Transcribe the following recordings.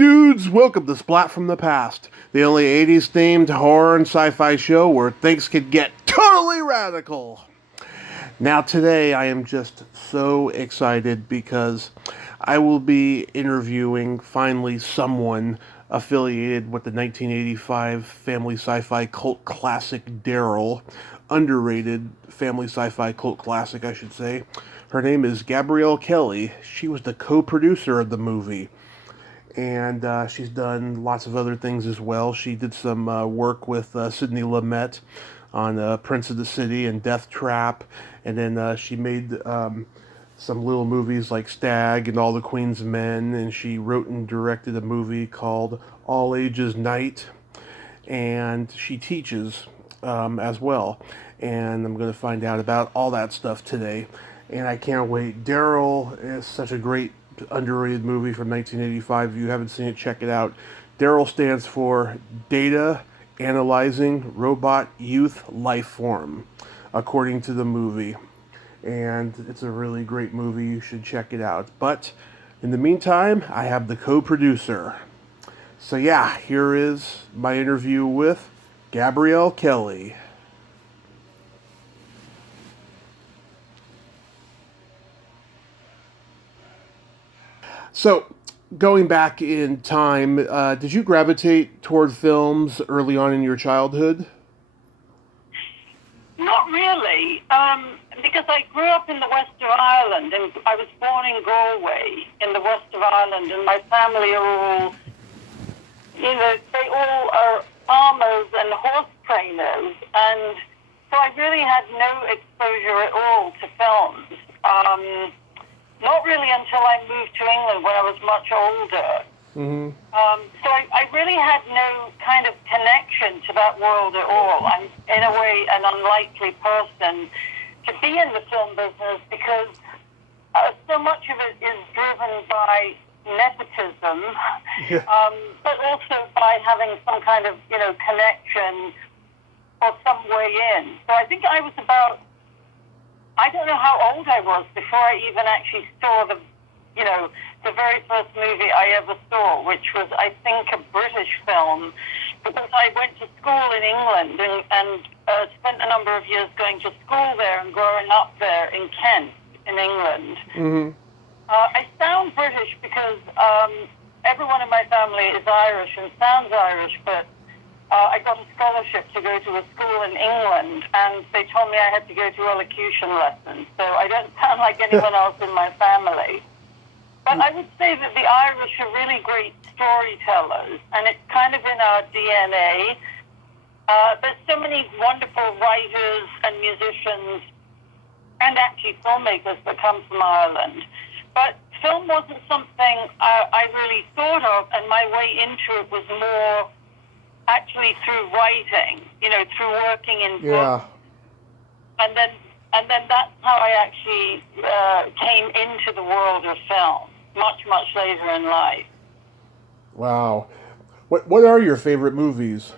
dudes, welcome to Splat from the Past, the only 80s themed horror and sci-fi show where things could get totally radical. Now today I am just so excited because I will be interviewing finally someone affiliated with the 1985 family sci-fi cult classic D.A.R.Y.L, underrated family sci-fi cult classic I should say. Her name is Gabrielle Kelly. She was the co-producer of the movie. And she's done lots of other things as well. She did some work with Sidney Lumet on Prince of the City and Death Trap. And then she made some little movies like Stag and All the Queen's Men. And she wrote and directed a movie called All Ages Night. And she teaches as well. And I'm going to find out about all that stuff today. And I can't wait. D.A.R.Y.L is such a great underrated movie from 1985. If you haven't seen it, check it out. D.A.R.Y.L stands for Data Analyzing Robot Youth Life Form, according to the movie. And it's a really great movie. You should check it out. But in the meantime, I have the co-producer. So yeah, here is my interview with Gabrielle Kelly. So, going back in time, did you gravitate toward films early on in your childhood? Not really, because I grew up in the west of Ireland, and I was born in Galway, in the west of Ireland, and my family are all, they all are farmers and horse trainers, and so I really had no exposure at all to films. Not really until I moved to England when I was much older. Mm-hmm. So I really had no kind of connection to that world at all. I'm, in a way, an unlikely person to be in the film business because so much of it is driven by nepotism, but also by having some kind of, connection or some way in. So I think I was about, I don't know how old I was before I even actually saw the very first movie I ever saw, which was, I think, a British film, because I went to school in England and spent a number of years going to school there and growing up there in Kent, in England. Mm-hmm. I sound British because everyone in my family is Irish and sounds Irish, but I got a scholarship to go to a school in England, and they told me I had to go to elocution lessons, so I don't sound like anyone else in my family. But I would say that the Irish are really great storytellers, and it's kind of in our DNA. There's so many wonderful writers and musicians, and actually filmmakers that come from Ireland. But film wasn't something I really thought of, and my way into it was more actually through writing, through working in books. And then that's how I actually came into the world of film, much, much later in life. Wow. What are your favorite movies?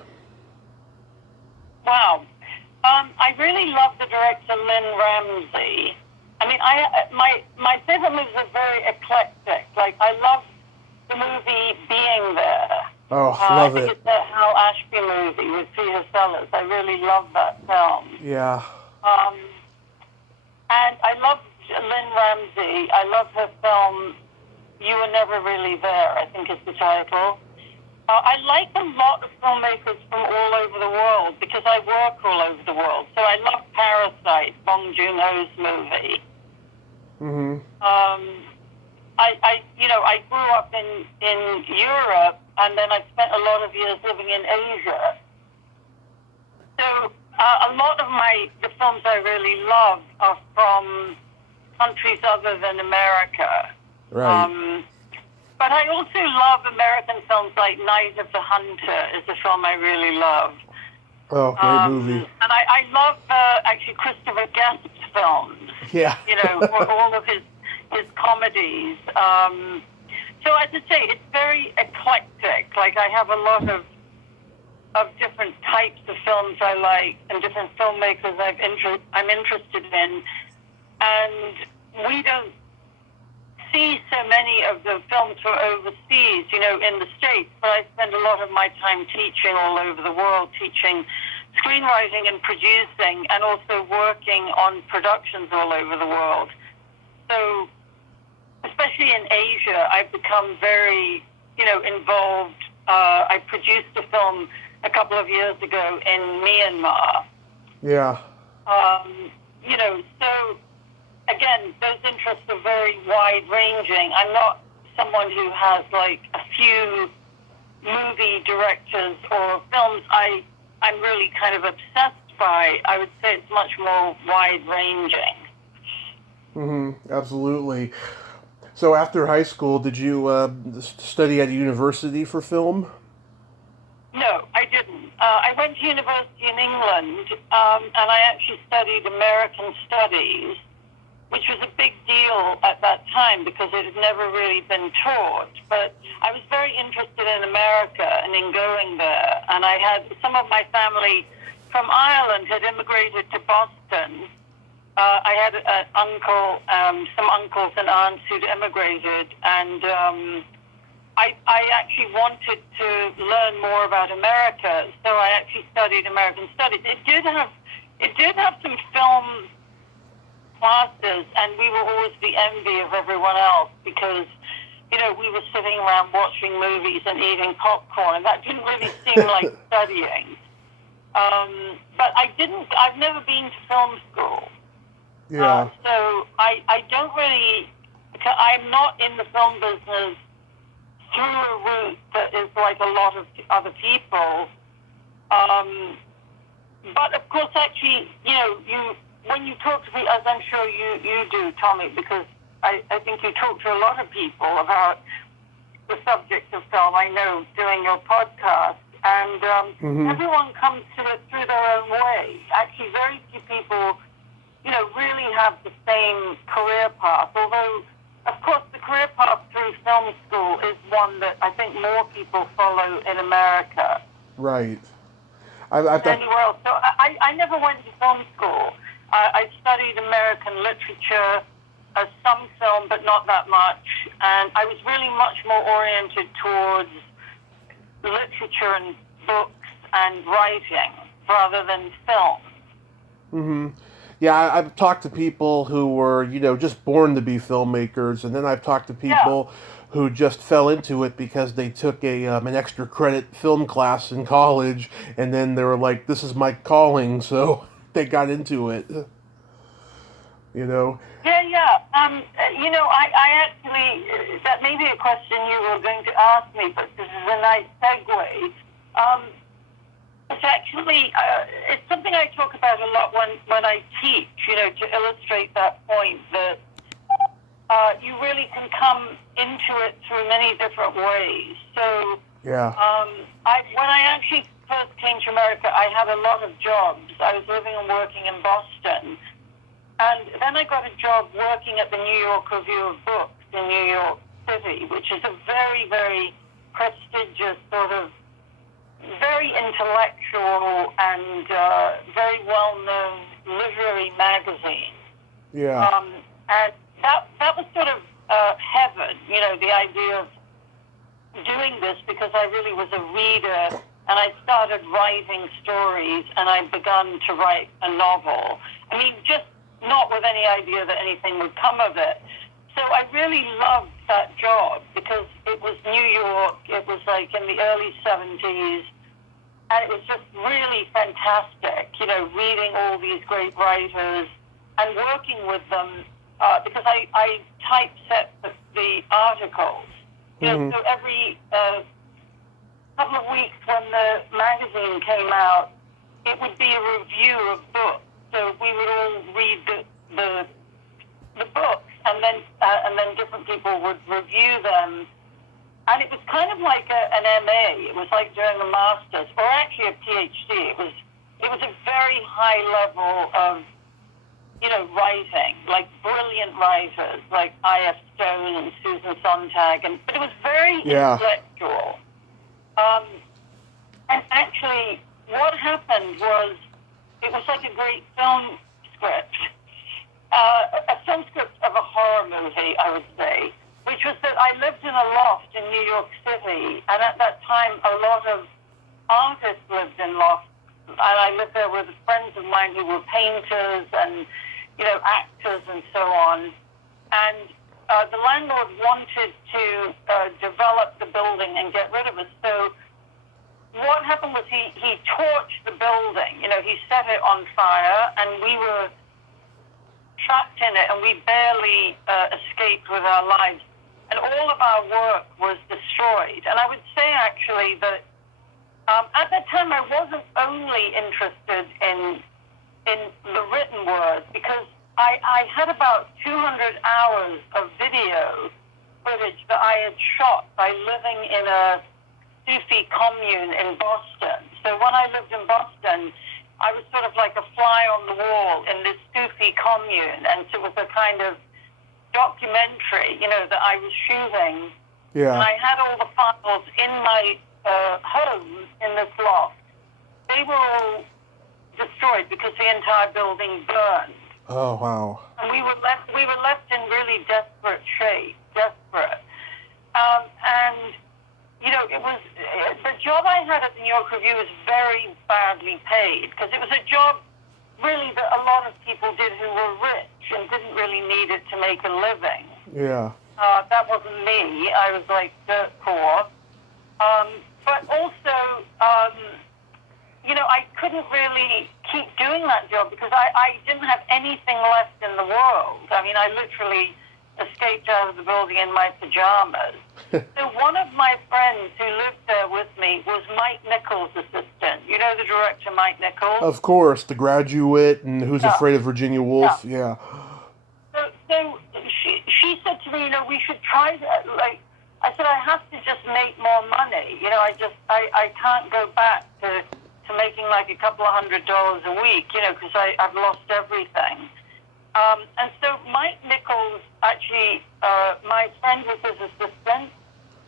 Wow. I really love the director Lynn Ramsay. I mean, my favorite movies are very eclectic. Like, I love the movie Being There. Oh, love it. I think it's the Hal Ashby movie with Peter Sellers. I really love that film. Yeah. And I love Lynn Ramsay. I love her film, You Were Never Really There, I think is the title. I like a lot of filmmakers from all over the world because I work all over the world. So I love Parasite, Bong Joon-ho's movie. Mm-hmm. I grew up in Europe, and then I spent a lot of years living in Asia. So a lot of the films I really love are from countries other than America. Right. But I also love American films like Night of the Hunter is a film I really love. Oh, great movie. And I love actually Christopher Guest's films. Yeah. For all of his comedies. So as I say, it's very eclectic. Like, I have a lot of different types of films I like and different filmmakers I'm interested in. And we don't see so many of the films from overseas, in the States, but I spend a lot of my time teaching all over the world, teaching screenwriting and producing, and also working on productions all over the world. So, especially in Asia, I've become very, involved. I produced a film a couple of years ago in Myanmar. Yeah. So again, those interests are very wide-ranging. I'm not someone who has like a few movie directors or films I'm really kind of obsessed by. I would say it's much more wide-ranging. Absolutely. So after high school, did you study at a university for film? No, I didn't. I went to university in England, and I actually studied American Studies, which was a big deal at that time because it had never really been taught. But I was very interested in America and in going there. And I had some of my family from Ireland had immigrated to Boston. I had an uncle, some uncles and aunts who'd immigrated, and I actually wanted to learn more about America, so I actually studied American Studies. It did have some film classes, and we were always the envy of everyone else because, we were sitting around watching movies and eating popcorn, and that didn't really seem like studying. But I've never been to film school. Yeah. So I don't really, I'm not in the film business through a route that is like a lot of other people. But of course, actually, when you talk to people, as I'm sure you do, Tommy, because I think you talk to a lot of people about the subject of film, I know, doing your podcast, and everyone comes to it through their own way. Actually, very few people, really have the same career path, although, of course, the career path through film school is one that I think more people follow in America. Right. Anywhere else. So I never went to film school. I studied American literature, some film, but not that much. And I was really much more oriented towards literature and books and writing rather than film. Yeah, I've talked to people who were, just born to be filmmakers, and then I've talked to people who just fell into it because they took an extra credit film class in college, and then they were like, "This is my calling," so they got into it. Yeah. I actually, that may be a question you were going to ask me, but this is a nice segue. It's actually, it's something I talk about a lot when I teach, to illustrate that point that you really can come into it through many different ways. So, Yeah. When I actually first came to America, I had a lot of jobs. I was living and working in Boston. And then I got a job working at the New York Review of Books in New York City, which is a very, very prestigious sort of very intellectual and very well-known literary magazine. Yeah. And that was sort of heaven, the idea of doing this because I really was a reader and I started writing stories and I begun to write a novel. I mean, just not with any idea that anything would come of it. So I really loved that job because it was New York, it was like in the early 70s, and it was just really fantastic, reading all these great writers and working with them because I typeset the articles. So every couple of weeks when the magazine came out, it would be a review of books. So we would all read the books, and then different people would review them, and it was kind of like an MA. It was like doing a master's, or actually a PhD. It was a very high level of writing, like brilliant writers like I.F. Stone and Susan Sontag, but it was very intellectual. And actually, what happened was it was like a great film script. A film script of a horror movie, I would say. which was that I lived in a loft in New York City, and at that time, a lot of artists lived in lofts, and I lived there with friends of mine who were painters and, actors and so on. And the landlord wanted to develop the building and get rid of us. So what happened was he torched the building. He set it on fire, and we were trapped in it, and we barely escaped with our lives. And all of our work was destroyed. And I would say, actually, that at that time I wasn't only interested in the written word, because I had about 200 hours of video footage that I had shot by living in a Sufi commune in Boston. So when I lived in Boston, I was sort of like a fly on the wall in this Sufi commune, and so it was a kind of documentary, that I was shooting. Yeah. And I had all the files in my home in this loft. They were all destroyed because the entire building burned. Oh, wow. And we were left in really desperate shape, and it was the job I had at the New York Review was very badly paid, because it was a job really that a lot of people did who were rich and didn't really need it to make a living. Yeah. That wasn't me. I was like dirt poor. But also, I couldn't really keep doing that job because I didn't have anything left in the world. I mean, I literally escaped out of the building in my pajamas. So one of my friends who lived there with me was Mike Nichols' assistant. You know the director, Mike Nichols? Of course, The Graduate and Who's Afraid of Virginia Woolf. Yeah. So she said to me, we should try that. I said, I have to just make more money. I can't go back to making like a couple of $100 a week, because I've lost everything. And so Mike Nichols, actually, my friend was his assistant,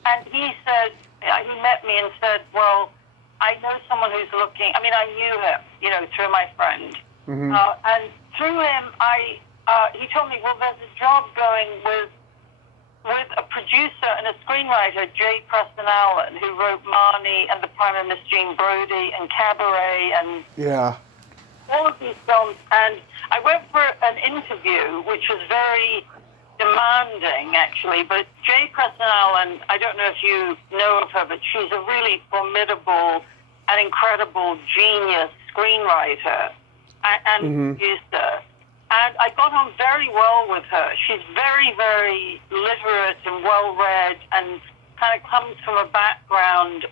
and he said, he met me and said, well, I know someone who's looking. I mean, I knew him, through my friend. Mm-hmm. And through him, he told me, well, there's a job going with a producer and a screenwriter, J. Preston Allen, who wrote Marnie and The Prime of Miss Jean Brodie and Cabaret and all of these films. And I went for an interview, which was very demanding, actually. But J. Preston Allen, I don't know if you know of her, but she's a really formidable and incredible genius screenwriter and producer. And I got on very well with her. She's very, very literate and well-read and kind of comes from a background.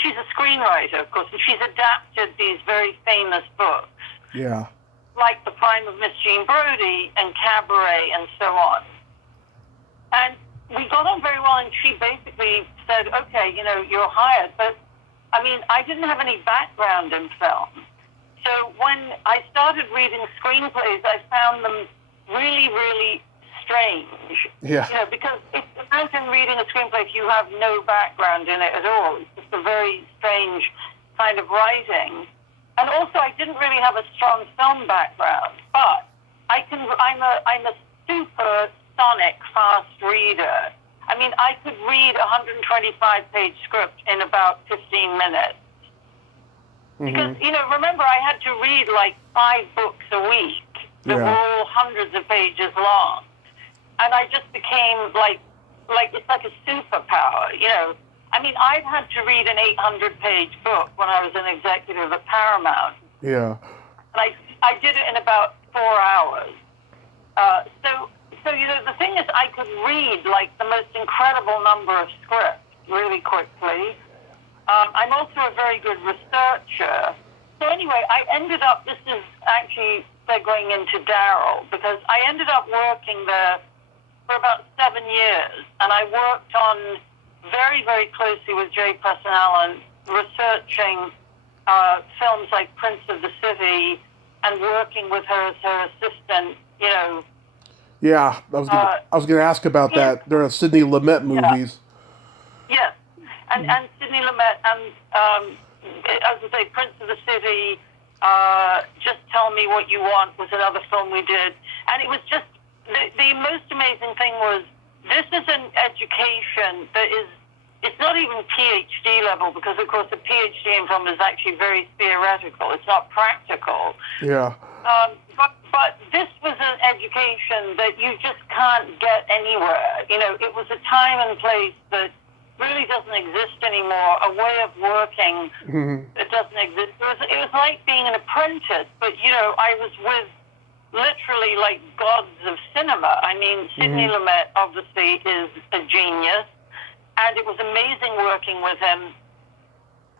She's a screenwriter, of course, and she's adapted these very famous books. Yeah. Like The Prime of Miss Jean Brodie and Cabaret and so on. And we got on very well, and she basically said, okay, you're hired. But, I mean, I didn't have any background in film. So when I started reading screenplays, I found them really, really strange. Yeah. Because imagine reading a screenplay if you have no background in it at all. It's just a very strange kind of writing. And also, I didn't really have a strong film background, but I'm a super sonic fast reader. I mean, I could read a 125-page script in about 15 minutes. Because, remember, I had to read like 5 books a week that were all hundreds of pages long. And I just became like it's like a superpower, I mean, I've had to read an 800-page book when I was an executive at Paramount. Yeah. And I did it in about 4 hours. So the thing is, I could read like the most incredible number of scripts really quickly. I'm also a very good researcher. So anyway, I ended up, this is actually segueing into D.A.R.Y.L, because I ended up working there for about 7 years, and I worked on very, very closely with J. Preston Allen, researching films like Prince of the City and working with her as her assistant, Yeah, I was gonna ask about that. There are Sidney Lumet movies. Yes, and Sidney Lumet, and as I say, Prince of the City, Just Tell Me What You Want was another film we did. And it was just, the most amazing thing was this is an education that is, it's not even PhD level, because of course a PhD in film is actually very theoretical. It's not practical. Yeah. But this was an education that you just can't get anywhere. You know, it was a time and place that really doesn't exist anymore, a way of working that doesn't exist. It was like being an apprentice, but, you know, I was with literally like gods of cinema. I mean, Sidney Lumet obviously is a genius, and it was amazing working with him.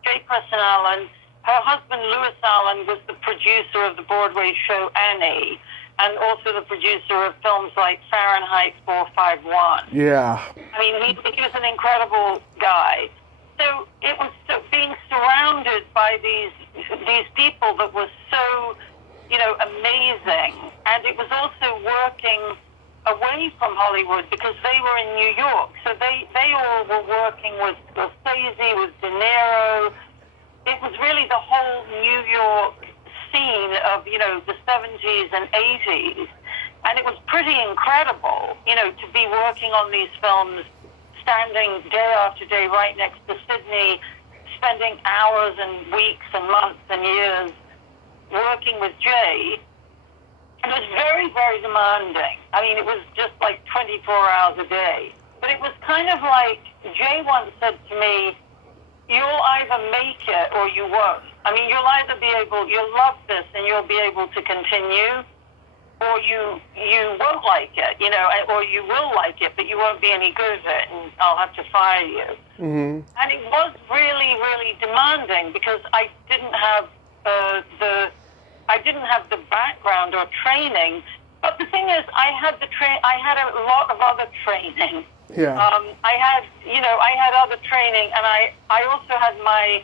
J. Preston Allen, her husband Lewis Allen was the producer of the Broadway show Annie, and also the producer of films like Fahrenheit 451. Yeah. I mean, he was an incredible guy. So it was being surrounded by these people that were so, you know, amazing. And it was also working away from Hollywood, because they were in New York. So they all were working with Scorsese, with De Niro. It was really the whole New York scene of, you know, the 70s and 80s. And it was pretty incredible, you know, to be working on these films, standing day after day right next to Sydney, spending hours and weeks and months and years working with Jay. It was very, very demanding. I mean, it was just like 24 hours a day. But it was kind of like, Jay once said to me, you'll either make it or you won't. I mean, you'll either be able, you'll love this and you'll be able to continue, or you won't like it, you know, or you will like it, but you won't be any good at it, and I'll have to fire you. And it was really, really demanding, because I didn't have the background or training. But the thing is, I had a lot of other training. Yeah. I had other training, and I also had my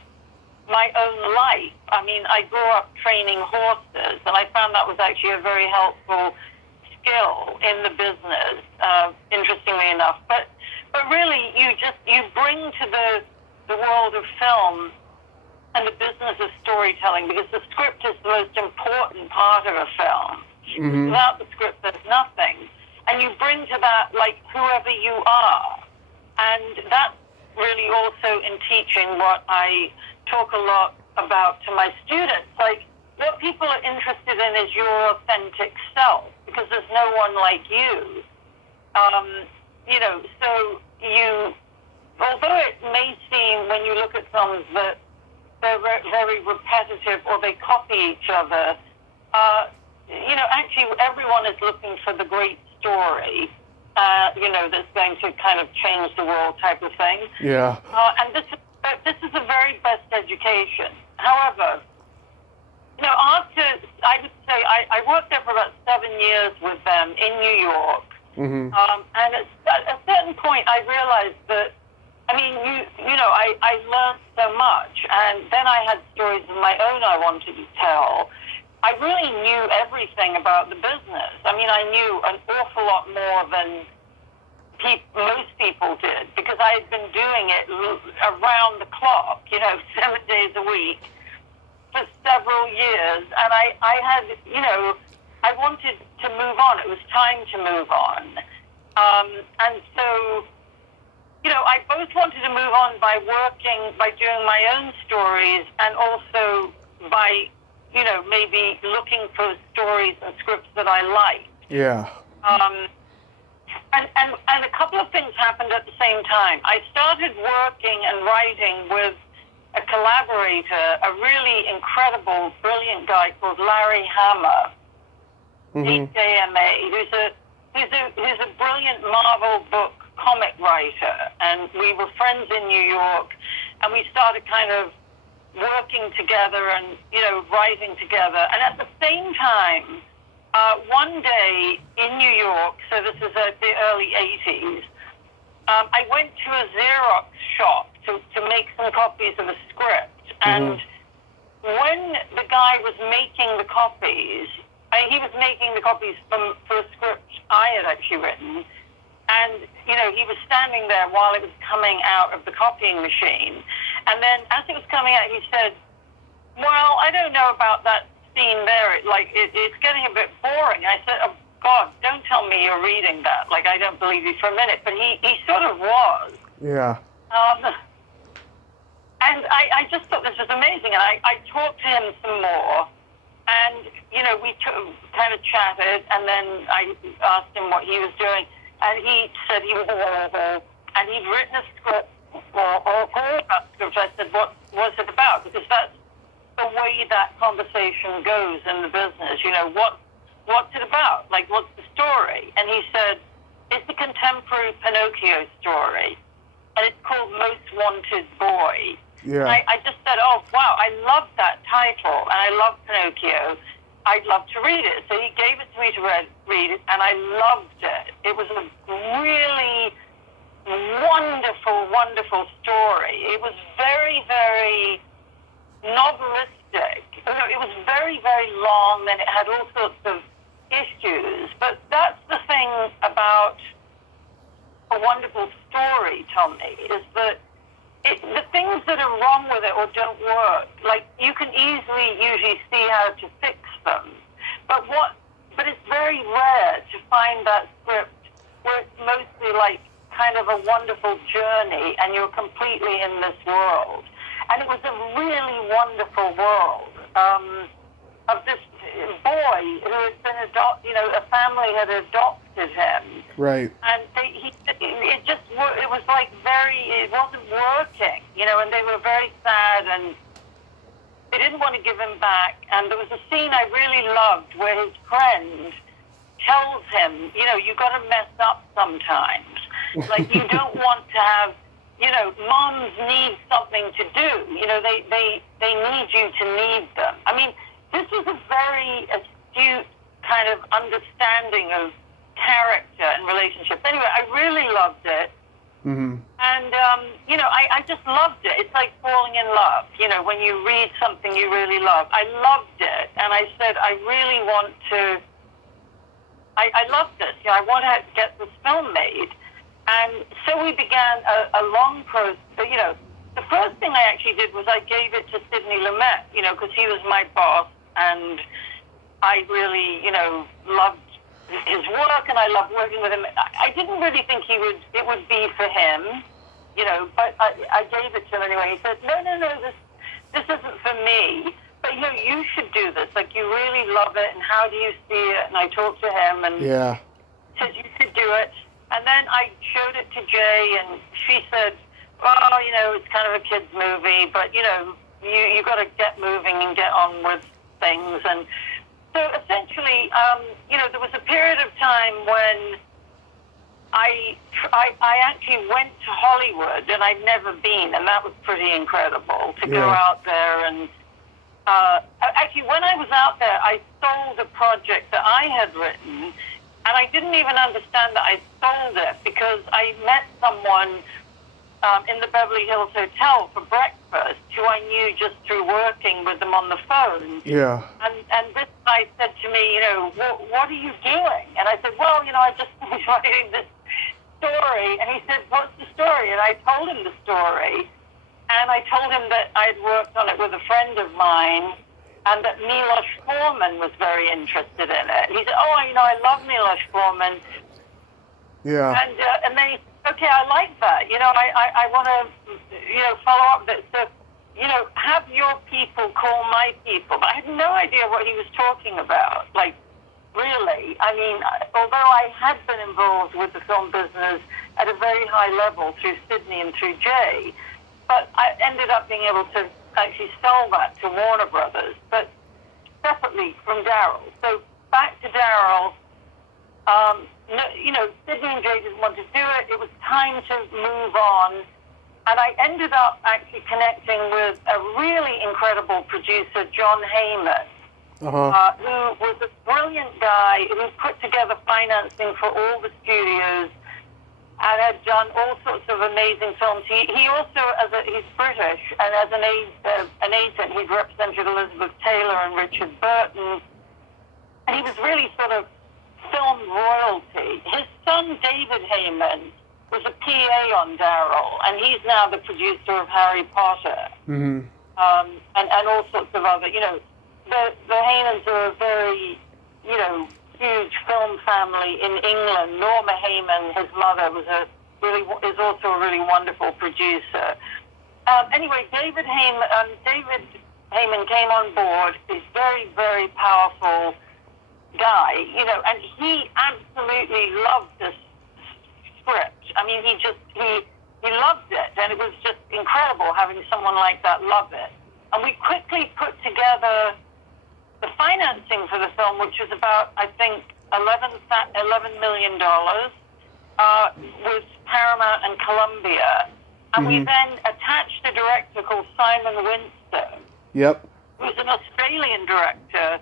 own life. I mean, I grew up training horses, and I found that was actually a very helpful skill in the business, interestingly enough. But really, you bring to the world of film and the business of storytelling, because the script is the most important part of a film. Without the script, there's nothing. And you bring to that, like, whoever you are. And that's really also in teaching what I talk a lot about to my students. Like, what people are interested in is your authentic self, because there's no one like you. You know, so although it may seem when you look at films that they're very repetitive or they copy each other, you know, actually everyone is looking for the great story, you know, that's going to kind of change the world type of thing. Yeah. And this is the very best education. However, you know, I would say I worked there for about 7 years with them in New York. And at a certain point, I realized that, I mean, you know, I learned so much, and then I had stories of my own I wanted to tell. I really knew everything about the business. I mean, I knew an awful lot more than most people did, because I had been doing it around the clock, you know, 7 days a week for several years. And I had, you know, I wanted to move on. It was time to move on. And so, you know, I both wanted to move on by doing my own stories, and also by, you know, maybe looking for stories and scripts that I liked. Yeah. And a couple of things happened at the same time. I started working and writing with a collaborator, a really incredible, brilliant guy called Larry Hama, H-A-M-A, who's a brilliant Marvel book comic writer. And we were friends in New York, and we started kind of working together and, you know, writing together. And at the same time, one day in New York, so this is the early 80s, I went to a Xerox shop to make some copies of a script. And when the guy was making the copies, he was making the copies for a script I had actually written. And, you know, he was standing there while it was coming out of the copying machine. And then as it was coming out, he said, well, I don't know about that scene there. It's getting a bit boring. I said, God, don't tell me you're reading that. Like, I don't believe you for a minute. But he sort of was. Yeah. And I just thought this was amazing. And I talked to him some more. And, you know, we kind of chatted. And then I asked him what he was doing. And he said he was a writer. And he'd written a script or a script. I said, what was it about? Because that's the way that conversation goes in the business. You know, what's it about? Like, what's the story? And he said, it's a contemporary Pinocchio story. And it's called Most Wanted Boy. Yeah. And I just said, oh, wow, I love that title. And I love Pinocchio. I'd love to read it. So he gave it to me to read it, and I loved it. It was a really wonderful, wonderful story. It was very, very novelistic. It was very, very long, and it had all sorts of issues. But that's the thing about a wonderful story, Tommy, is that the things that are wrong with it or don't work, like, you can usually see how to fix them. But it's very rare to find that script where it's mostly like kind of a wonderful journey and you're completely in this world. And it was a really wonderful world of this boy who had been adopted, a family had adopted him. Right. And it was like it wasn't working, and they were very sad and they didn't want to give him back. And there was a scene I really loved where his friend tells him, you got to mess up sometimes. Like, you don't want to have, moms need something to do. They need you to need them. I mean, this was a very astute kind of understanding of character and relationships. Anyway, I really loved it. Mm-hmm. And, I just loved it. It's like falling in love, when you read something you really love. I loved it. And I said, I really want to, I love this. I want to get this film made. And so we began a long process. The first thing I actually did was I gave it to Sidney Lumet, because he was my boss. And I really, loved his work, and I loved working with him. I didn't really think it would be for him, but I gave it to him anyway. He said, no, this isn't for me, but you should do this. Like, you really love it, and how do you see it? And I talked to him, and said you should do it. And then I showed it to Jay, and she said, well, it's kind of a kid's movie, but, you got to get moving and get on with things. And so essentially, there was a period of time when I actually went to Hollywood, and I'd never been, and that was pretty incredible to go out there. And actually, when I was out there, I sold a project that I had written, and I didn't even understand that I sold it because I met someone in the Beverly Hills Hotel for breakfast who I knew just through working with them on the phone. Yeah. And this guy said to me, what are you doing? And I said, well, I just finished writing this story. And he said, what's the story? And I told him the story. And I told him that I'd worked on it with a friend of mine and that Milos Forman was very interested in it. He said, oh, I love Milos Forman. Yeah. And then he said, okay, I like that. I want to, follow up with it. So, have your people call my people. But I had no idea what he was talking about. Like, really. I mean, although I had been involved with the film business at a very high level through Sydney and through Jay, but I ended up being able to actually sell that to Warner Brothers, but separately from D.A.R.Y.L. So back to D.A.R.Y.L. Sydney and Jay didn't want to do it. It was time to move on. And I ended up actually connecting with a really incredible producer, John Heyman, who was a brilliant guy who put together financing for all the studios and had done all sorts of amazing films. He also, he's British, and as an agent, he'd represented Elizabeth Taylor and Richard Burton. And he was really sort of film royalty. His son, David Heyman, was a PA on D.A.R.Y.L, and he's now the producer of Harry Potter. Mm-hmm. And all sorts of other, the Heymans are a very, huge film family in England. Norma Heyman, his mother, is also a really wonderful producer. Anyway, David Heyman came on board. He's very, very powerful guy, and he absolutely loved this script. I mean, he loved it, and it was just incredible having someone like that love it. And we quickly put together the financing for the film, which was about, I think, $11 million with Paramount and Columbia. And we then attached a director called Simon Winster. Yep. Who's an Australian director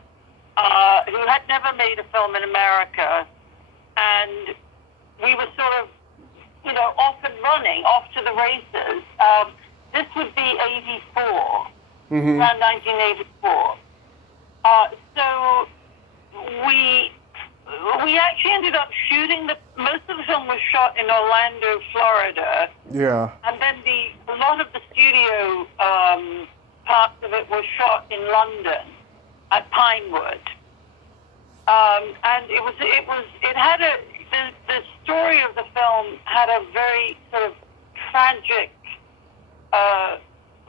who had never made a film in America. And we were sort of, off and running, off to the races. This would be 84, around 1984. So we actually ended up shooting most of the film was shot in Orlando, Florida. Yeah. And then a lot of the studio parts of it was shot in London at Pinewood. And the story of the film had a very sort of tragic, kind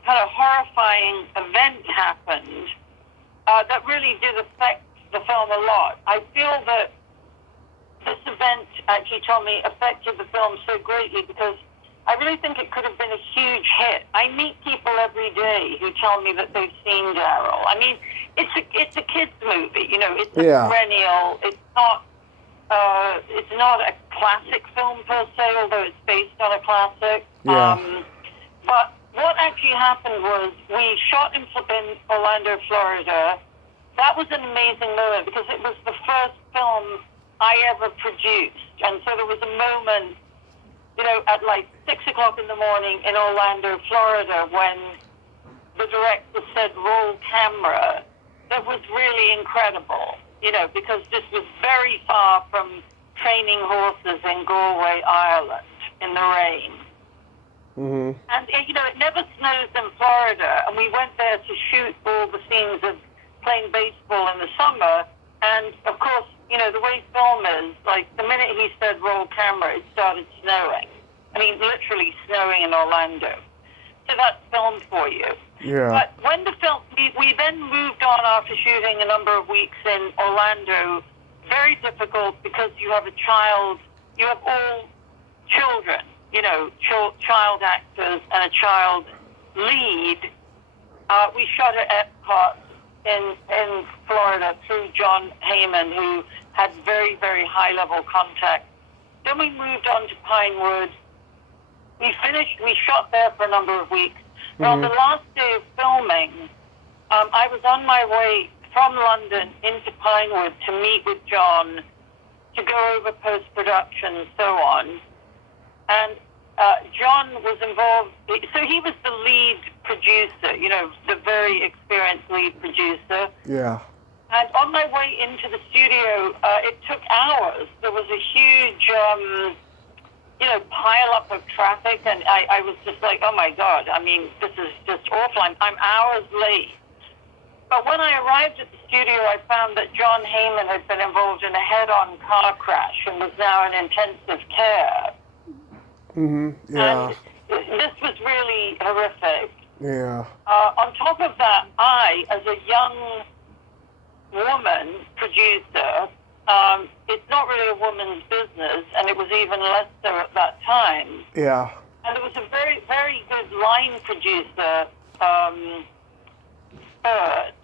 of horrifying event happened that really did affect the film a lot. I feel that this event actually told me affected the film so greatly because I really think it could have been a huge hit. I meet people every day who tell me that they've seen D.A.R.Y.L. I mean, it's a kids movie, it's a perennial. It's not a classic film per se, although it's based on a classic. Yeah. But what actually happened was we shot in Orlando, Florida. That was an amazing moment because it was the first film I ever produced. And so there was a moment, at like 6 o'clock in the morning in Orlando, Florida, when the director said, roll camera, that was really incredible, because this was very far from training horses in Galway, Ireland, in the rain. Mm-hmm. And, it never snows in Florida, and we went there to shoot all the scenes of playing baseball in the summer, and, of course, the way film is, like, the minute he said roll camera, it started snowing. I mean, literally snowing in Orlando. So that's film for you. Yeah. But when the film, we then moved on after shooting a number of weeks in Orlando. Very difficult because you have all children, child actors and a child lead. We shot at Epcot in Florida through John Heyman, who had very, very high-level contact. Then we moved on to Pinewood. We shot there for a number of weeks. But on the last day of filming, I was on my way from London into Pinewood to meet with John to go over post-production and so on. And John was involved, so he was the lead producer, the very experienced lead producer. Yeah. And on my way into the studio, it took hours. There was a huge, pile up of traffic, and I was just like, oh my God, I mean, this is just awful. I'm hours late. But when I arrived at the studio, I found that John Heyman had been involved in a head-on car crash and was now in intensive care. Mm-hmm. Yeah. And this was really horrific. Yeah. On top of that, I, as a young woman producer, it's not really a woman's business, and it was even less so at that time. Yeah. And there was a very, very good line producer, Bert,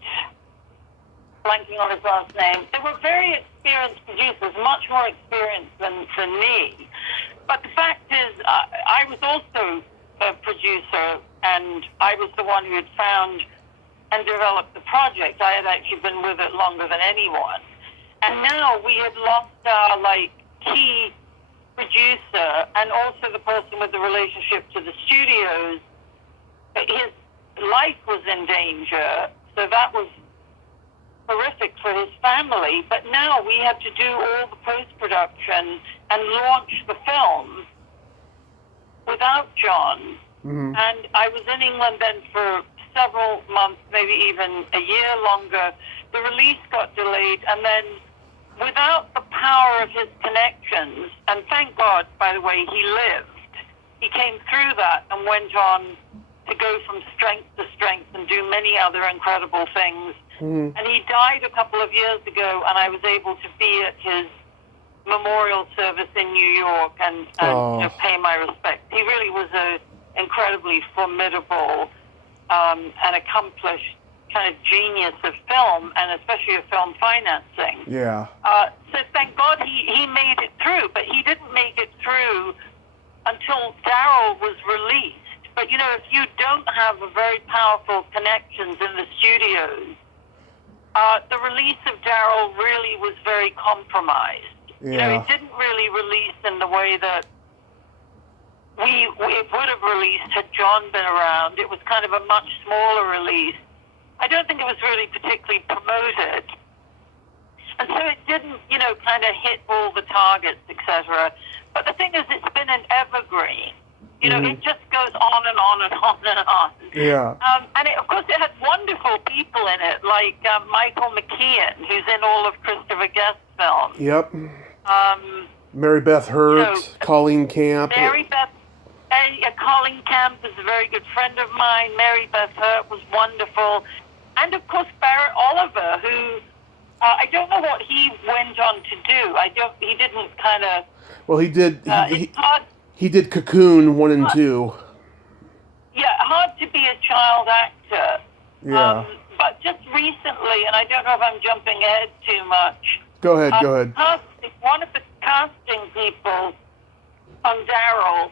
blanking on his last name. They were very experienced producers, much more experienced than me. But the fact is, I was also a producer, and I was the one who had found and developed the project. I had actually been with it longer than anyone. And now we had lost our, key producer and also the person with the relationship to the studios. His life was in danger, so that was horrific for his family. But now we had to do all the post-production and launch the film without John. Mm-hmm. And I was in England then for several months, maybe even a year longer. The release got delayed, and then without the power of his connections, and thank God, by the way, he lived. He came through that and went on to go from strength to strength and do many other incredible things. Mm-hmm. And he died a couple of years ago, and I was able to be at his memorial service in New York and pay my respects. He really was an incredibly formidable and accomplished kind of genius of film, and especially of film financing. Yeah. So thank God he made it through, but he didn't make it through until D.A.R.Y.L was released. But, you know, if you don't have a very powerful connections in the studios, the release of D.A.R.Y.L really was very compromised. Yeah. You know, it didn't really release in the way that it would have released had John been around. It was kind of a much smaller release. I don't think it was really particularly promoted. And so it didn't, you know, kind of hit all the targets, etc. But the thing is, it's been an evergreen. You know, it just goes on and on and on and on. Yeah. And of course, it had wonderful people in it, like Michael McKean, who's in all of Christopher Guest's films. Yep. Mary Beth Hurt, Colleen Camp. Colleen Camp is a very good friend of mine. Mary Beth Hurt was wonderful. And of course, Barrett Oliver, who I don't know what he went on to do. He didn't kind of... Well, he did... He did Cocoon 1 and 2. Yeah, hard to be a child actor. Yeah. But just recently, and I don't know if I'm jumping ahead too much. Go ahead. One of the casting people on D.A.R.Y.L,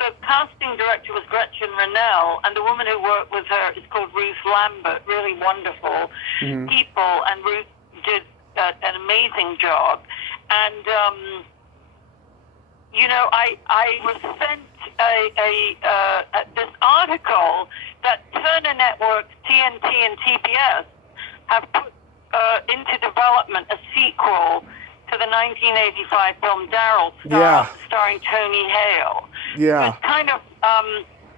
the casting director was Gretchen Rennell, and the woman who worked with her is called Ruth Lambert. Really wonderful people, and Ruth did an amazing job. And you know, I was sent this article that Turner Networks, TNT, and TBS have put into development a sequel to the 1985 film D.A.R.Y.L, starring Tony Hale. Yeah. It's kind of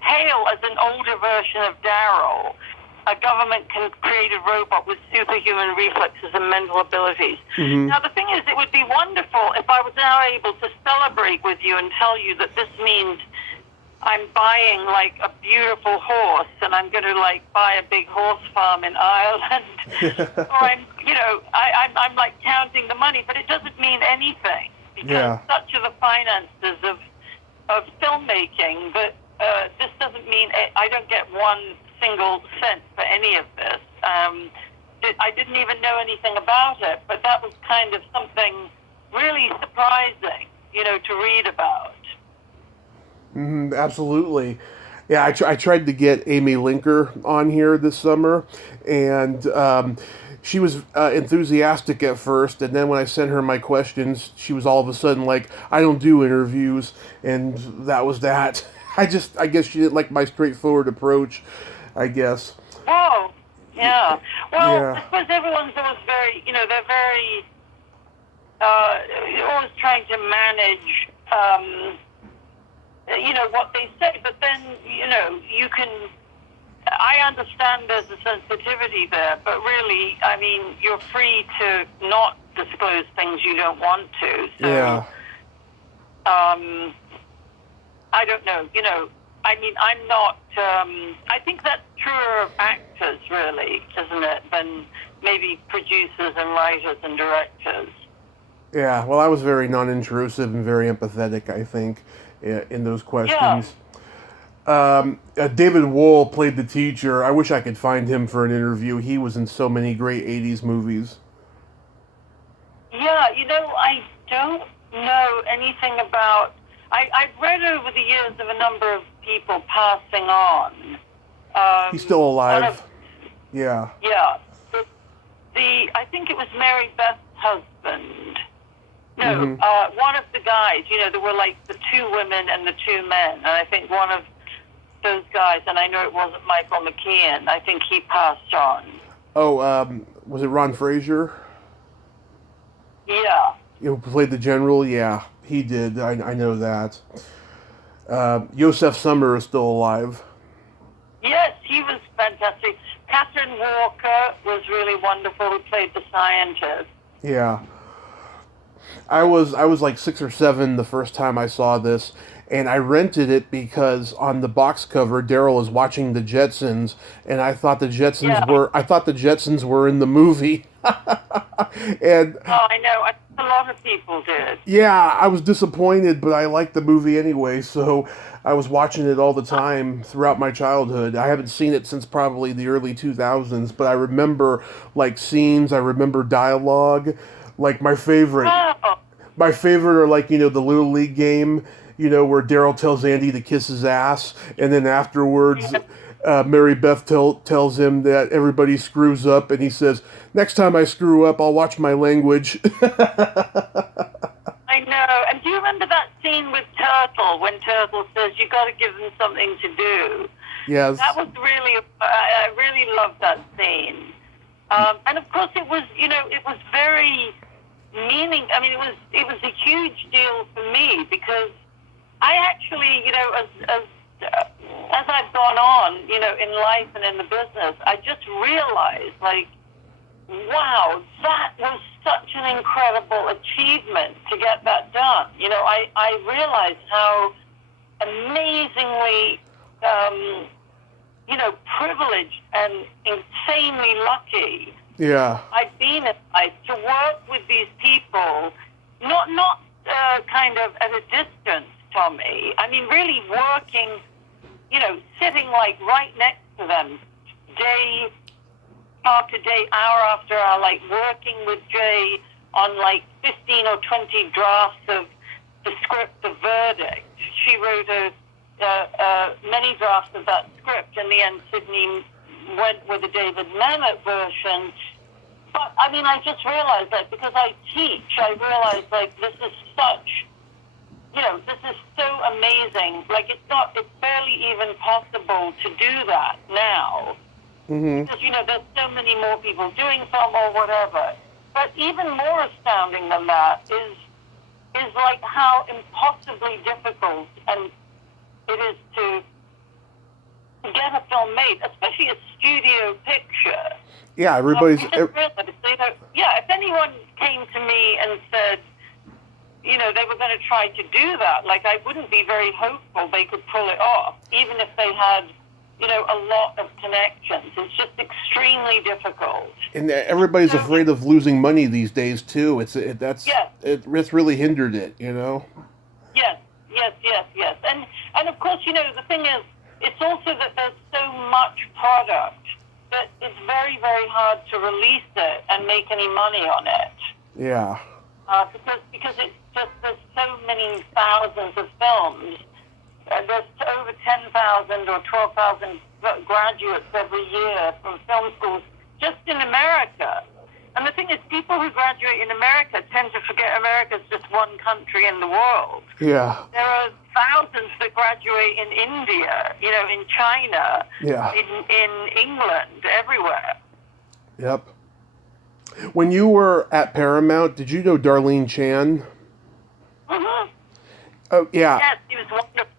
Hale as an older version of D.A.R.Y.L. A government can create a robot with superhuman reflexes and mental abilities. Now, the thing is, it would be wonderful if I was now able to celebrate with you and tell you that this means I'm buying, like, a beautiful horse, and I'm going to, like, buy a big horse farm in Ireland. Or I'm like, counting the money, but it doesn't mean anything. Because such are the finances of filmmaking, but this doesn't mean I don't get one single cent for any of this. I didn't even know anything about it, but that was kind of something really surprising, you know, to read about. Absolutely. Yeah, I tried to get Amy Linker on here this summer, and she was enthusiastic at first, and then when I sent her my questions, she was all of a sudden like, I don't do interviews, and that was that. I guess she didn't like my straightforward approach, I guess. Oh, yeah. Well, I suppose everyone's always very, you know, they're very, always trying to manage, you know, what they say, but then, you know, I understand there's a sensitivity there, but really, I mean, you're free to not disclose things you don't want to. So, I don't know, you know, I mean, I'm not, I think that's truer of actors, really, isn't it, than maybe producers and writers and directors. Yeah, well, I was very non-intrusive and very empathetic, I think, in those questions. David Wohl played the teacher. I wish I could find him for an interview. He was in so many great 80s movies. Yeah, you know, I don't know anything about... I've read over the years of a number of people passing on. He's still alive. Yeah. Yeah. I think it was Mary Beth's husband. No, one of the guys, you know, there were like the two women and the two men. And I think one of those guys, and I know it wasn't Michael McKean, I think he passed on. Oh, was it Ron Fraser? Yeah. You played the general? Yeah, he did. I know that. Yosef Summer is still alive. Yes, he was fantastic. Catherine Walker was really wonderful, who played the scientist. Yeah. I was like 6 or 7 the first time I saw this, and I rented it because on the box cover Daryl is watching the Jetsons, and Yeah. I thought the Jetsons were in the movie, and Oh, I know. A lot of people did. yeah, I was disappointed, but I liked the movie anyway, so I was watching it all the time throughout my childhood. I haven't seen it since probably the early 2000s, but I remember like scenes, I remember dialogue. Like Oh, my favorite are like, the Little League game, where Daryl tells Andy to kiss his ass, and then afterwards, yeah. Mary Beth tells him that everybody screws up, and he says, "Next time I screw up, I'll watch my language." I know. And do you remember that scene with Turtle when Turtle says you got to give them something to do? That Yes. was really, I really loved that scene. And of course, it was very I mean, it was a huge deal for me because I actually, as I've gone on, in life and in the business, I just realized, like, wow, that was such an incredible achievement to get that done. I realized how amazingly, privileged and insanely lucky Yeah. I've been in life to work with these people, not kind of at a distance, Tommy. I mean, really working, sitting like right next to them, day after day, hour after hour, like working with Jay on like 15 or 20 drafts of the script, The Verdict. She wrote many drafts of that script. In the end, Sydney went with the David Mamet version. But, I mean, I just realized that because I teach, I realized, like, this is such, this is so amazing. Like, it's barely even possible to do that now. Hmm. Because, there's so many more people doing film or whatever. But even more astounding than that is like how impossibly difficult and it is to get a film made, especially a studio picture. Yeah, I just realized, if anyone came to me and said, they were going to try to do that, like, I wouldn't be very hopeful they could pull it off, even if they had, a lot of connections. It's just extremely difficult. and everybody's So, afraid of losing money these days too. yes, It's really hindered it. yes, yes, yes, yes. And of course, the thing is, it's also that there's so much product that it's very, very hard to release it and make any money on it. Yeah. Because it's just, there's so many thousands of films. There's over 10,000 or 12,000 graduates every year from film schools just in America. And the thing is, people who graduate in America tend to forget America's just one country in the world. Yeah. There are thousands that graduate in India, in China, Yeah. in England, everywhere. Yep. When you were at Paramount, did you know Darlene Chan? Mm-hmm. Oh, yeah. Yes, he was wonderful.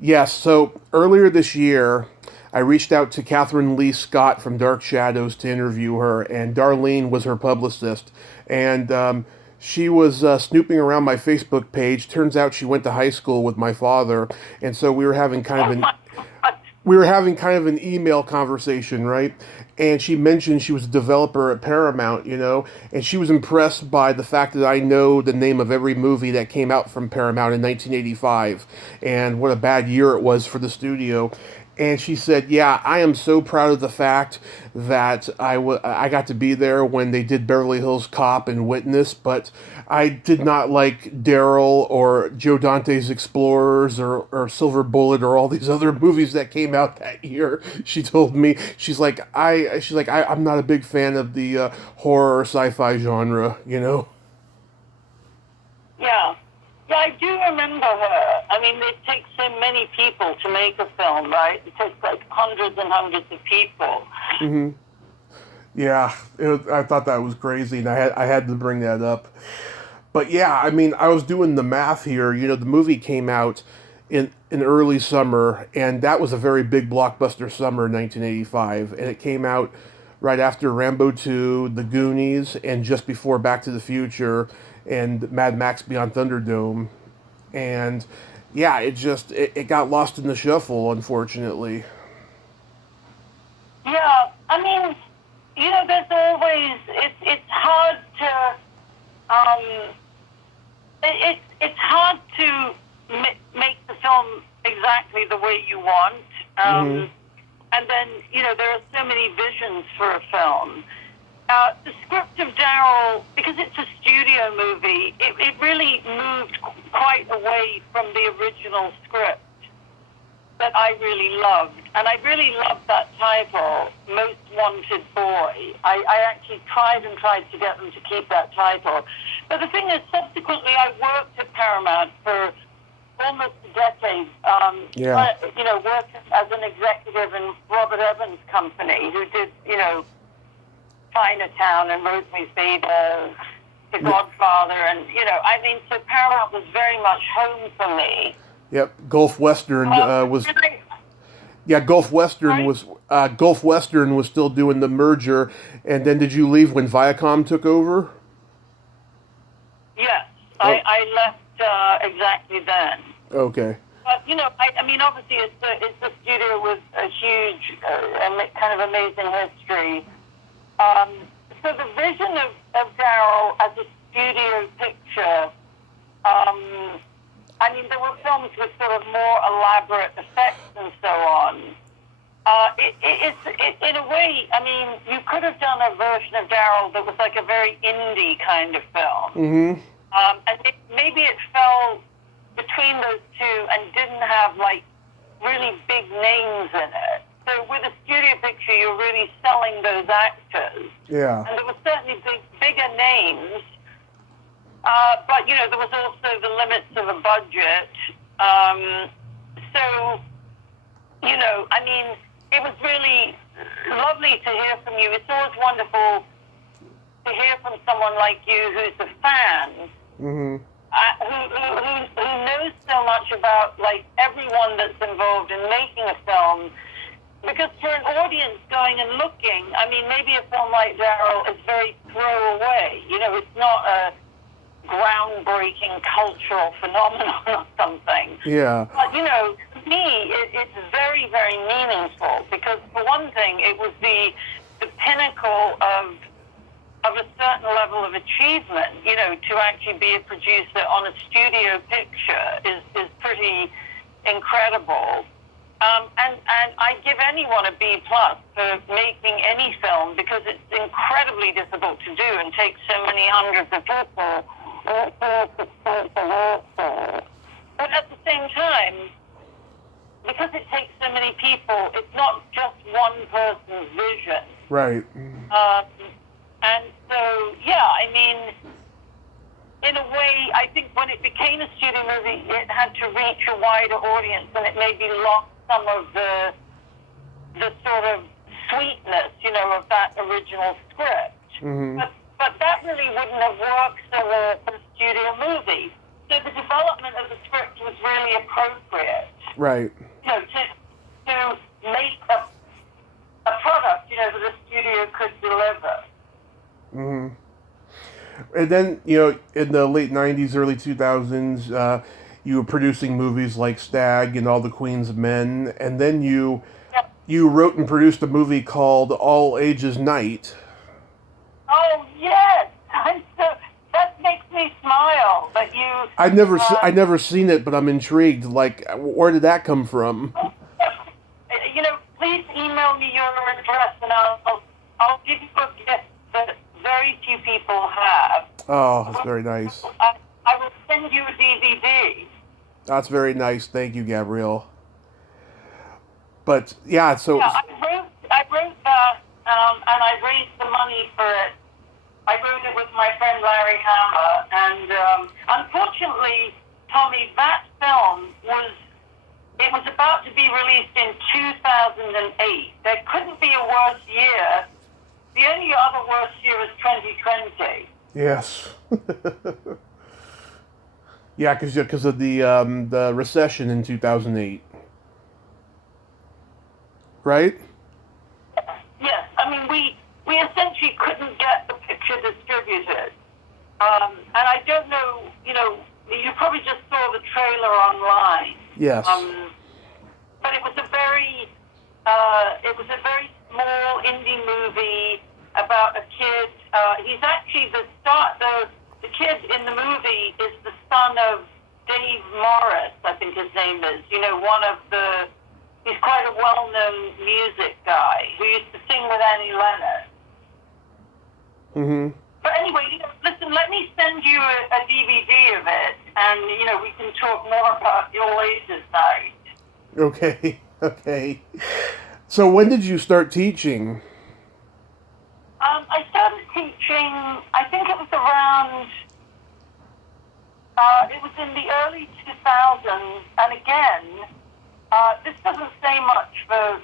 Yes. So earlier this year, I reached out to Catherine Lee Scott from Dark Shadows to interview her, and Darlene was her publicist. And she was snooping around my Facebook page. Turns out she went to high school with my father, and so we were having kind of Oh an my God. we were having kind of an email conversation, right? And she mentioned she was a developer at Paramount, and she was impressed by the fact that I know the name of every movie that came out from Paramount in 1985 and what a bad year it was for the studio. And she said, "Yeah, I am so proud of the fact that I got to be there when they did Beverly Hills Cop and Witness, but I did not like D.A.R.Y.L or Joe Dante's Explorers or Silver Bullet or all these other movies that came out that year." She told me, I'm not a big fan of the horror or sci-fi genre. Yeah. Yeah, I do remember her. I mean, it takes so many people to make a film, right? It takes like hundreds and hundreds of people. Hmm. Yeah, I thought that was crazy, and I had to bring that up. But yeah, I mean, I was doing the math here. The movie came out in early summer, and that was a very big blockbuster summer in 1985, and it came out right after Rambo 2, The Goonies, and just before Back to the Future and Mad Max Beyond Thunderdome. And yeah, it got lost in the shuffle, unfortunately. Yeah, I mean, there's always it's hard to it's hard to make the film exactly the way you want. Hmm. And then, there are so many visions for a film. The script of D.A.R.Y.L, because it's a studio movie, it really moved quite away from the original script that I really loved. And I really loved that title, Most Wanted Boy. I actually tried to get them to keep that title. But the thing is, subsequently, I worked at Paramount for almost a decade, Yeah. worked as an executive in Robert Evans' company, who did, Chinatown and Rosemary's Baby, The Godfather, and, so Paramount was very much home for me. Yep. Gulf Western was. And I, Yeah, sorry? Gulf Western was still doing the merger, and then did you leave when Viacom took over? Yes, Oh, I left exactly then. okay. But obviously it's a studio with a huge, kind of amazing history. Um, so the vision of D.A.R.Y.L as a studio picture, there were films with sort of more elaborate effects and so on. In a way, you could have done a version of D.A.R.Y.L that was like a very indie kind of film. Mm-hmm. And maybe it fell between those two and didn't have like really big names in it. So with a studio picture, you're really selling those actors. Yeah. And there were certainly bigger names, but there was also the limits of the budget. So it was really lovely to hear from you. It's always wonderful to hear from someone like you who's a fan, Mm-hmm. who knows so much about like everyone that's involved in making a film. Because for an audience going and looking, maybe a film like D.A.R.Y.L is very throwaway. It's not a groundbreaking cultural phenomenon or something. Yeah. But, to me, it's very, very meaningful because, for one thing, it was the pinnacle of a certain level of achievement. To actually be a producer on a studio picture is pretty incredible. And I give anyone a B plus for making any film because it's incredibly difficult to do and takes so many hundreds of people. But at the same time, because it takes so many people, it's not just one person's vision. Right. And so, in a way, I think when it became a studio movie, it had to reach a wider audience, and it maybe lost some of the sort of sweetness, of that original script. Mm-hmm. But that really wouldn't have worked for a studio movie. So the development of the script was really appropriate. Right. To make a product, that a studio could deliver. Mm-hmm. And then, in the late 90s, early 2000s, you were producing movies like Stag and All the Queen's Men, and then you wrote and produced a movie called All Ages Night. Oh, yes! That makes me smile that you... I never seen it, but I'm intrigued. Like, where did that come from? Please email me your address and I'll give you a gift that very few people have. Oh, that's very nice. I will send you a DVD. That's very nice. Thank you, Gabrielle. But yeah, so Yeah, I wrote that, and I raised the money for it. I wrote it with my friend Larry Hammer, and unfortunately, Tommy, that film was about to be released in 2008. There couldn't be a worse year. The only other worse year was 2020. yes, yeah, because of the recession in 2008, right? Yes, essentially couldn't get the picture distributed. And I don't know, you probably just saw the trailer online. Yes. But it was a very small indie movie about a kid. He's actually the kid in the movie is the son of Dave Morris, I think his name is. He's quite a well-known music guy who used to sing with Annie Lennox. Mm-hmm. But anyway, listen, let me send you a DVD of it, and, we can talk more about your latest night. Okay. So when did you start teaching? I started teaching, I think it was around, it was in the early 2000s, and again, this doesn't say much for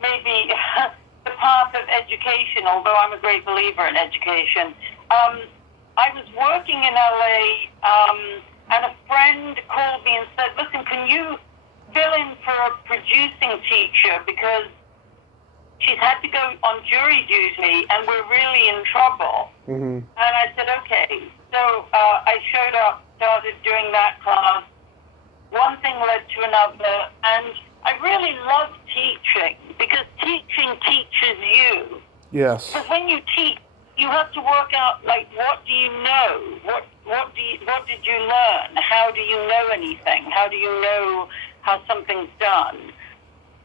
maybe the path of education, although I'm a great believer in education. I was working in LA, and a friend called me and said, listen, can you fill in for a producing teacher because she's had to go on jury duty and we're really in trouble. Mm-hmm. And I said, okay. So I showed up, started doing that class. One thing led to another, and I really love teaching because teaching teaches you. Yes. Because when you teach, you have to work out, like, what do you know? What did you learn? How do you know anything? How do you know how something's done?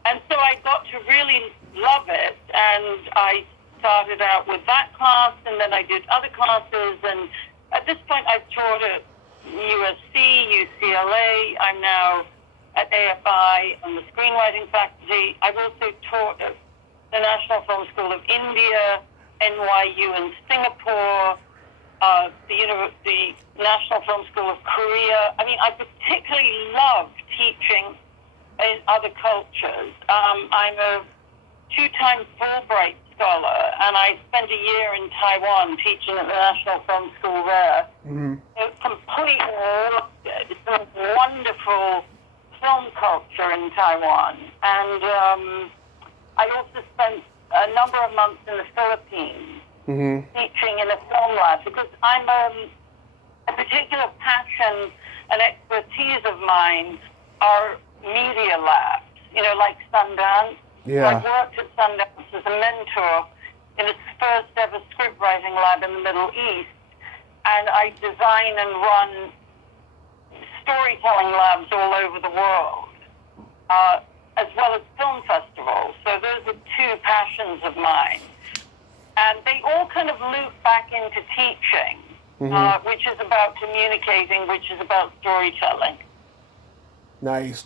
And so I got to really love it, and I started out with that class, and then I did other classes, and at this point I've taught at USC, UCLA, I'm now at AFI on the screenwriting faculty. I've also taught at the National Film School of India, NYU in Singapore, the National Film School of Korea. I mean, I particularly love teaching in other cultures. I'm a 2-time Fulbright scholar, and I spent a year in Taiwan teaching at the National Film School there. Mm-hmm. It's completely loved it. It's a wonderful film culture in Taiwan. And I also spent a number of months in the Philippines teaching in a film lab because I'm a particular passion and expertise of mine are media labs, like Sundance. Yeah. I worked at Sundance as a mentor in its first ever script writing lab in the Middle East, and I design and run storytelling labs all over the world, as well as film festivals. So those are two passions of mine. And they all kind of loop back into teaching, which is about communicating, which is about storytelling. Nice.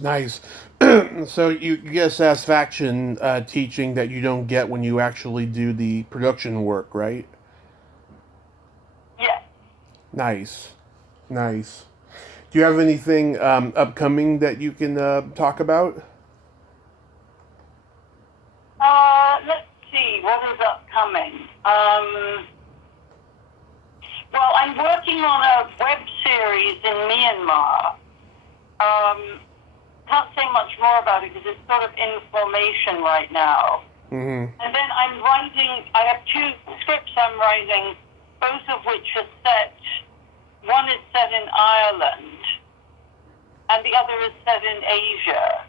So you get a satisfaction teaching that you don't get when you actually do the production work, right? Yes. Nice. Do you have anything upcoming that you can talk about? Let's see, what is upcoming? Well, I'm working on a web series in Myanmar. Can't say much more about it because it's sort of in formation right now. Mm-hmm. And then I have 2 scripts I'm writing, both of which are set. One is set in Ireland, and the other is set in Asia.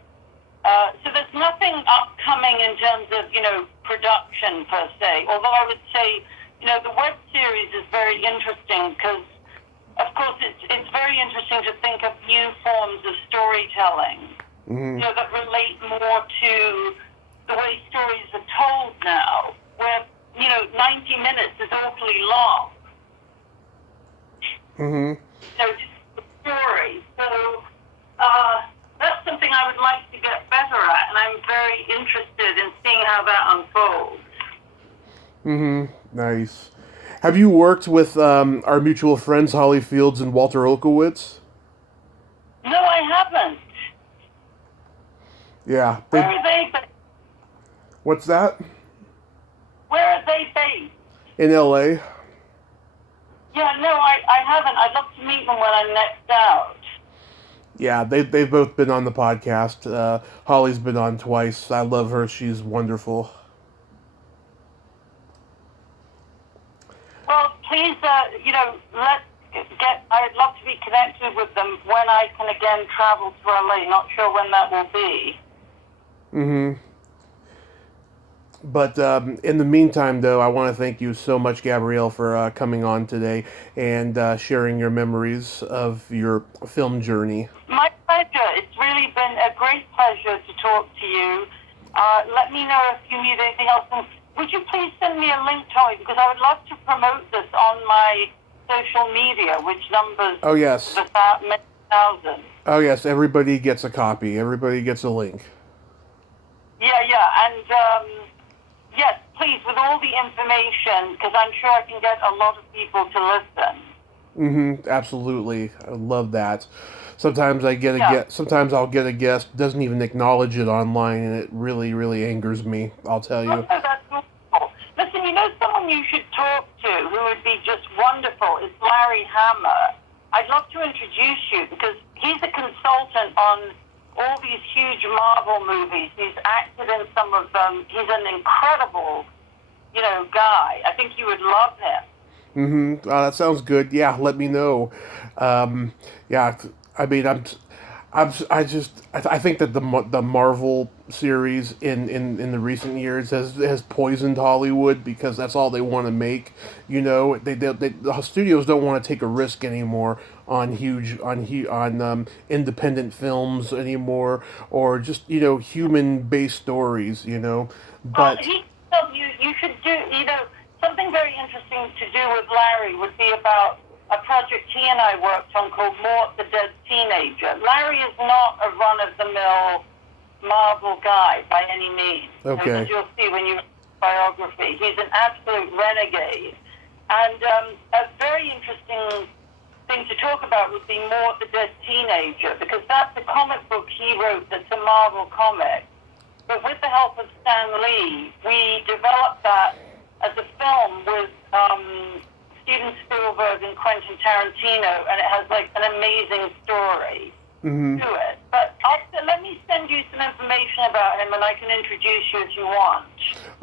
So there's nothing upcoming in terms of, production per se. Although I would say, the web series is very interesting because, of course, it's very interesting to think of new forms of storytelling, that relate more to the way stories are told now, where, 90 minutes is awfully long. Just the story. So that's something I would like to get better at, and I'm very interested in seeing how that unfolds. Nice. Have you worked with our mutual friends Holly Fields and Walter Olkowitz? No, I haven't. Yeah. Where are they based? What's that? Where are they based? In L.A. Yeah, no, I haven't. I'd love to meet them when I'm next out. Yeah, they've both been on the podcast. Holly's been on twice. I love her. She's wonderful. please, I'd love to be connected with them when I can again travel to LA. Not sure when that will be. Mm-hmm. But in the meantime, though, I want to thank you so much, Gabrielle, for coming on today and sharing your memories of your film journey. My pleasure. It's really been a great pleasure to talk to you. Let me know if you need anything else. And would you please send me a link, Tommy, because I would love to promote this on my social media, which numbers Oh, yes. many thousands. Oh, yes. Everybody gets a copy. Everybody gets a link. Yeah. And, yes, please, with all the information, because I'm sure I can get a lot of people to listen. Mm-hmm. Absolutely. I love that. Sometimes sometimes I'll get a guest doesn't even acknowledge it online, and it really, really angers me. I'll tell you. Oh, that's wonderful. Listen, someone you should talk to who would be just wonderful is Larry Hammer. I'd love to introduce you because he's a consultant on all these huge Marvel movies. He's acted in some of them. He's an incredible, guy. I think you would love him. Mm-hmm. That sounds good. Yeah, let me know. Yeah, I mean, I think that the Marvel series in the recent years has poisoned Hollywood because that's all they want to make. The studios don't want to take a risk anymore on independent films anymore, or just human based stories. But You should do something very interesting to do with Larry would be about a project he and I worked on called Mort the Dead Teenager. Larry is not a run-of-the-mill Marvel guy by any means. Okay. As you'll see when you read his biography. He's an absolute renegade. And a very interesting thing to talk about would be Mort the Dead Teenager, because that's a comic book he wrote that's a Marvel comic. But with the help of Stan Lee, we developed that as a film with Steven Spielberg and Quentin Tarantino, and it has an amazing story to it. But let me send you some information about him, and I can introduce you if you want.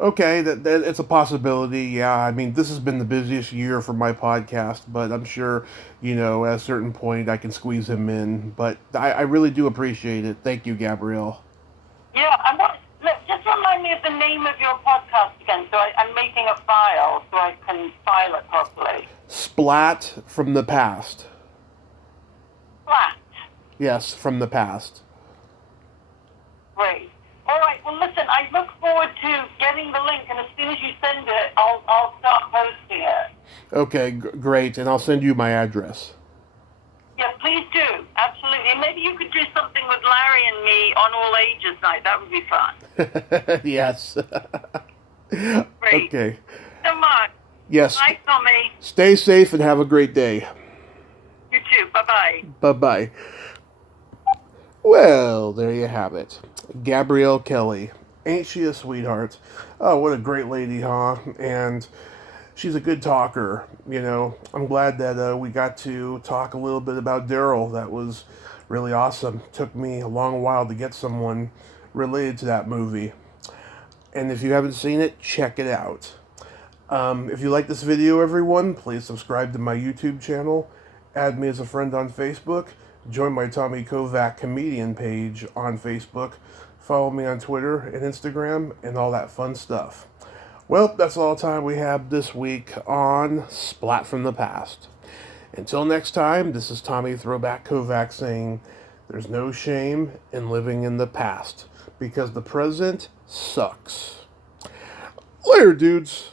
Okay, that it's a possibility. Yeah, I mean, this has been the busiest year for my podcast, but I'm sure at a certain point I can squeeze him in. But I really do appreciate it. Thank you, Gabrielle. Yeah, just remind me of the name of your podcast again, so I'm making a file so I can file it properly. Splat from the past. Splat. Yes, from the past. Great. All right. Well, listen, I look forward to getting the link, and as soon as you send it, I'll start posting it. Okay, great, and I'll send you my address. Yeah, please do. Absolutely. And maybe you could do something with Larry and me on All Ages Night. That would be fun. Yes. Great. Okay. So much. Yes. Bye, Tommy. Stay safe and have a great day. You too. Bye-bye. Bye-bye. Well, there you have it. Gabrielle Kelly. Ain't she a sweetheart? Oh, what a great lady, huh? And she's a good talker. I'm glad that we got to talk a little bit about D.A.R.Y.L. That was really awesome. Took me a long while to get someone related to that movie. And if you haven't seen it, check it out. If you like this video, everyone, please subscribe to my YouTube channel. Add me as a friend on Facebook. Join my Tommy Kovac comedian page on Facebook. Follow me on Twitter and Instagram and all that fun stuff. Well, that's all the time we have this week on Splat from the Past. Until next time, this is Tommy Throwback Kovac saying, there's no shame in living in the past, because the present sucks. Later, dudes.